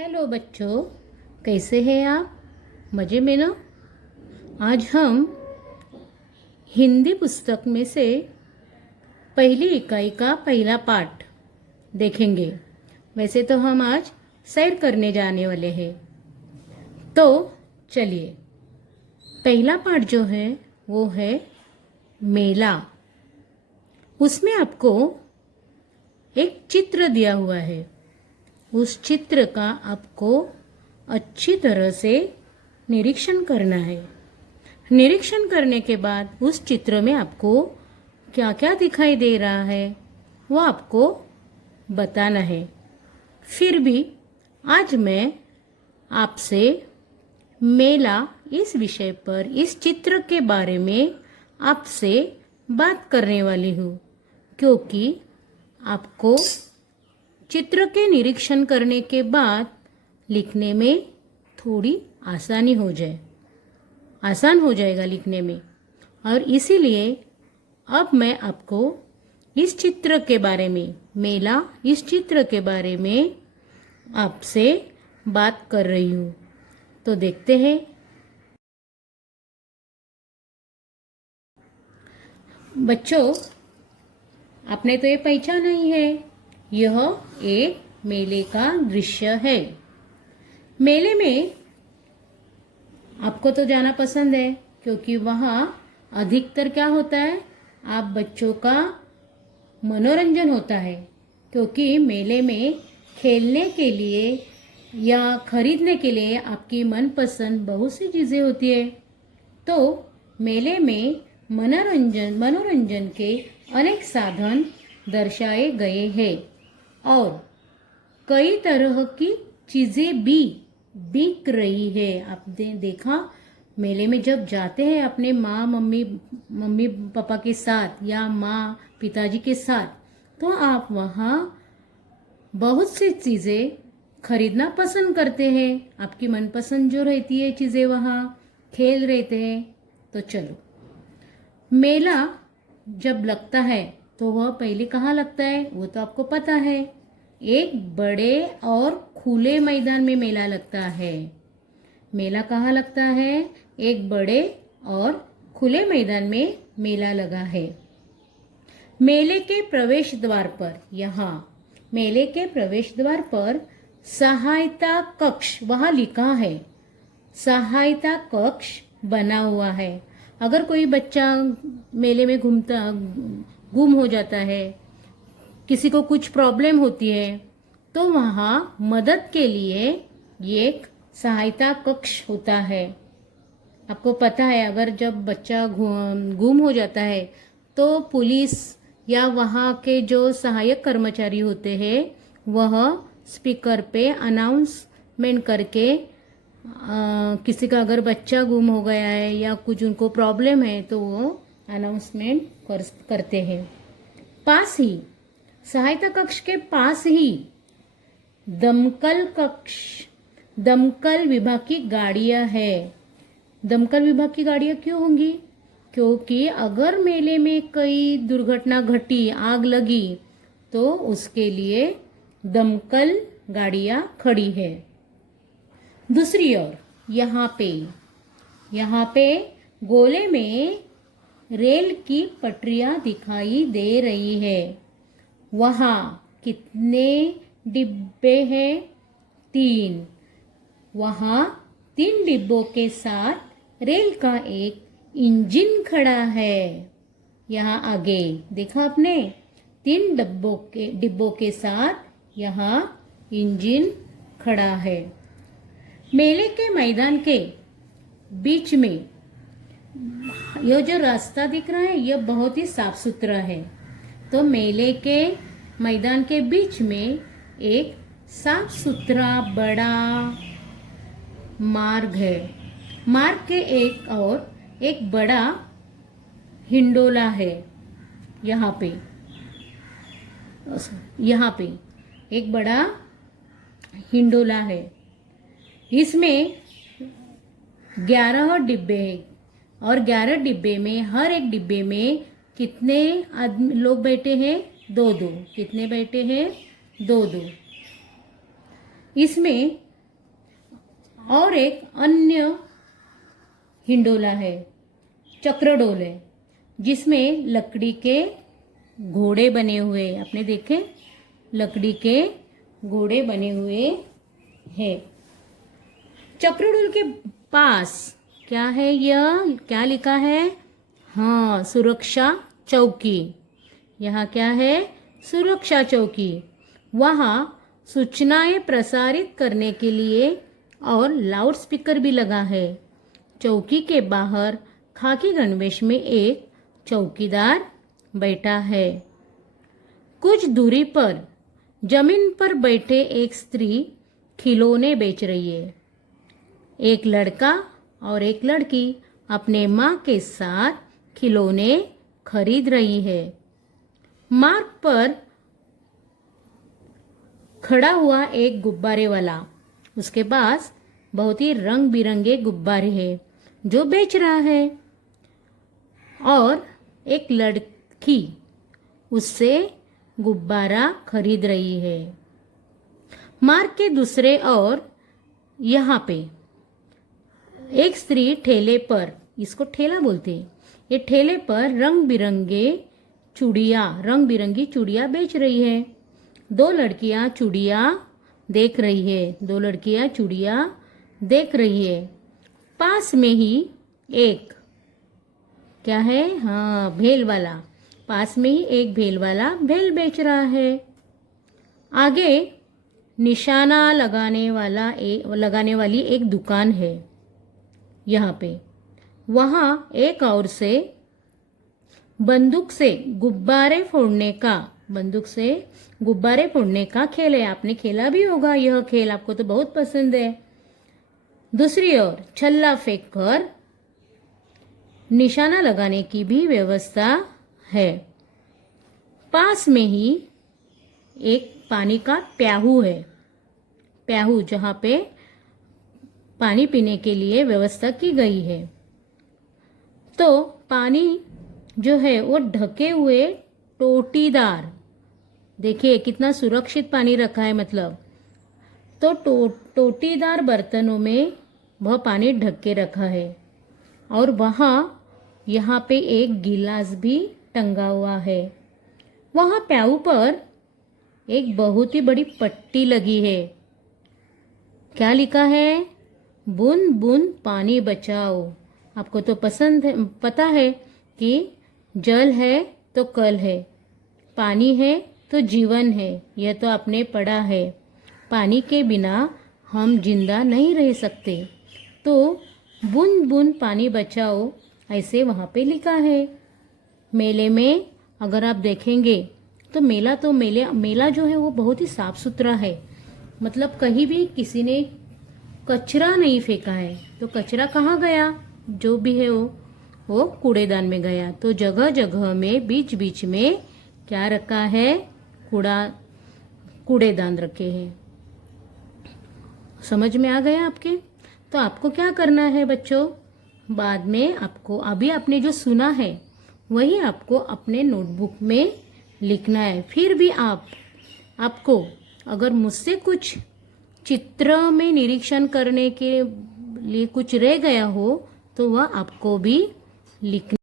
Hello बच्चों, कैसे हैं आप? मज़े में ना? आज हम हिंदी पुस्तक में से पहली इकाई का पहला पाठ देखेंगे। वैसे तो हम आज सैर करने जाने वाले हैं, तो चलिए। पहला पाठ जो है वो है मेला। उसमें आपको एक चित्र दिया हुआ है। उस चित्र का आपको अच्छी तरह से निरीक्षण करना है। निरीक्षण करने के बाद उस चित्र में आपको क्या क्या दिखाई दे रहा है वो आपको बताना है। फिर भी आज मैं आपसे मेला इस विषय पर, इस चित्र के बारे में आपसे बात करने वाली हूँ, क्योंकि आपको चित्र के निरीक्षण करने के बाद लिखने में थोड़ी आसान हो जाएगा लिखने में। और इसीलिए अब मैं आपको इस चित्र के बारे में, मेला इस चित्र के बारे में आपसे बात कर रही हूँ। तो देखते हैं। बच्चों, आपने तो ये पहचाना ही है, यह एक मेले का दृश्य है। मेले में आपको तो जाना पसंद है, क्योंकि वहाँ अधिकतर क्या होता है, आप बच्चों का मनोरंजन होता है। क्योंकि मेले में खेलने के लिए या खरीदने के लिए आपकी मनपसंद बहुत सी चीज़ें होती है। तो मेले में मनोरंजन के अनेक साधन दर्शाए गए हैं और कई तरह की चीज़ें भी बिक रही है। आपने देखा, मेले में जब जाते हैं अपने मम्मी पापा के साथ या माँ पिताजी के साथ, तो आप वहाँ बहुत सी चीज़ें खरीदना पसंद करते हैं। आपकी मनपसंद जो रहती है चीज़ें वहाँ खेल रहते हैं। तो चलो, मेला जब लगता है तो वह पहले कहाँ लगता है वो तो आपको पता है। एक बड़े और खुले मैदान में मेला लगता है। मेला कहाँ लगता है? एक बड़े और खुले मैदान में मेला लगा है। मेले के प्रवेश द्वार पर, यहाँ मेले के प्रवेश द्वार पर सहायता कक्ष वहाँ लिखा है। सहायता कक्ष बना हुआ है। अगर कोई बच्चा मेले में गुम हो जाता है, किसी को कुछ प्रॉब्लम होती है, तो वहाँ मदद के लिए एक सहायता कक्ष होता है। आपको पता है, अगर जब बच्चा गुम हो जाता है तो पुलिस या वहाँ के जो सहायक कर्मचारी होते हैं वह स्पीकर पे अनाउंसमेंट करके किसी का अगर बच्चा गुम हो गया है या कुछ उनको प्रॉब्लम है तो वो अनाउंसमेंट करते हैं। पास ही, सहायता कक्ष के पास ही दमकल विभाग की गाड़ियां है। दमकल विभाग की गाड़ियां क्यों होंगी? क्योंकि अगर मेले में कोई दुर्घटना घटी, आग लगी, तो उसके लिए दमकल गाड़ियां खड़ी है। दूसरी ओर यहाँ पे गोले में रेल की पटरियां दिखाई दे रही है। वहाँ कितने डिब्बे हैं? 3। वहाँ 3 डिब्बों के साथ रेल का एक इंजन खड़ा है। यहाँ आगे देखा आपने, 3 डिब्बों के साथ यहाँ इंजन खड़ा है। मेले के मैदान के बीच में यह जो रास्ता दिख रहा है यह बहुत ही साफ सुथरा है। तो मेले के मैदान के बीच में एक साफ सुथरा बड़ा मार्ग है। मार्ग के एक और एक बड़ा हिंडोला है। यहाँ पे एक बड़ा हिंडोला है। इसमें 11 डिब्बे हैं और 11 डिब्बे में, हर एक डिब्बे में कितने लोग बैठे हैं? 2-2। कितने बैठे हैं? 2-2। इसमें और एक अन्य हिंडोला है, चक्रडोल है, जिसमें लकड़ी के घोड़े बने हुए, आपने देखे लकड़ी के घोड़े बने हुए हैं। चक्रडोल के पास क्या है, यह क्या लिखा है, हाँ सुरक्षा चौकी। यहाँ क्या है, सुरक्षा चौकी। वहाँ सूचनाएं प्रसारित करने के लिए और लाउड स्पीकर भी लगा है। चौकी के बाहर खाकी गणवेश में एक चौकीदार बैठा है। कुछ दूरी पर जमीन पर बैठे एक स्त्री खिलौने बेच रही है। एक लड़का और एक लड़की अपने माँ के साथ खिलौने खरीद रही है। मार्ग पर खड़ा हुआ एक गुब्बारे वाला, उसके पास बहुत ही रंग बिरंगे गुब्बारे हैं जो बेच रहा है। और एक लड़की उससे गुब्बारा खरीद रही है। मार्ग के दूसरे ओर यहाँ पे एक स्त्री ठेले पर, इसको ठेला बोलते हैं, ये ठेले पर रंग बिरंगी चूड़ियाँ बेच रही है। दो लड़कियाँ चूड़ियाँ देख रही है। पास में ही एक क्या है, हाँ भेल वाला, पास में ही एक भेल वाला भेल बेच रहा है। आगे निशाना लगाने वाली एक दुकान है यहाँ पे। वहाँ एक और से बंदूक से गुब्बारे फोड़ने का खेल है। आपने खेला भी होगा यह खेल, आपको तो बहुत पसंद है। दूसरी ओर छल्ला फेंक कर निशाना लगाने की भी व्यवस्था है। पास में ही एक पानी का प्याऊ है, जहाँ पे पानी पीने के लिए व्यवस्था की गई है। तो पानी जो है वो ढके हुए टोटीदार, देखिए कितना सुरक्षित पानी रखा है, मतलब तो टोटीदार बर्तनों में वह पानी ढक के रखा है। और यहाँ पे एक गिलास भी टंगा हुआ है। वहाँ प्याऊ पर एक बहुत ही बड़ी पट्टी लगी है। क्या लिखा है, बूंद बूंद पानी बचाओ। आपको तो पता है कि जल है तो कल है, पानी है तो जीवन है, यह तो आपने पढ़ा है। पानी के बिना हम जिंदा नहीं रह सकते, तो बूंद बूंद पानी बचाओ, ऐसे वहाँ पे लिखा है। मेले में अगर आप देखेंगे तो मेला जो है वो बहुत ही साफ सुथरा है, मतलब कहीं भी किसी ने कचरा नहीं फेंका है। तो कचरा कहाँ गया, जो भी है वो कूड़ेदान में गया। तो जगह जगह में बीच बीच में क्या रखा है, कूड़ेदान रखे हैं। समझ में आ गया आपके? तो आपको क्या करना है बच्चों, बाद में अभी आपने जो सुना है वही आपको अपने नोटबुक में लिखना है। फिर भी आपको अगर मुझसे कुछ चित्र में निरीक्षण करने के लिए कुछ रह गया हो तो वह आपको भी लिखना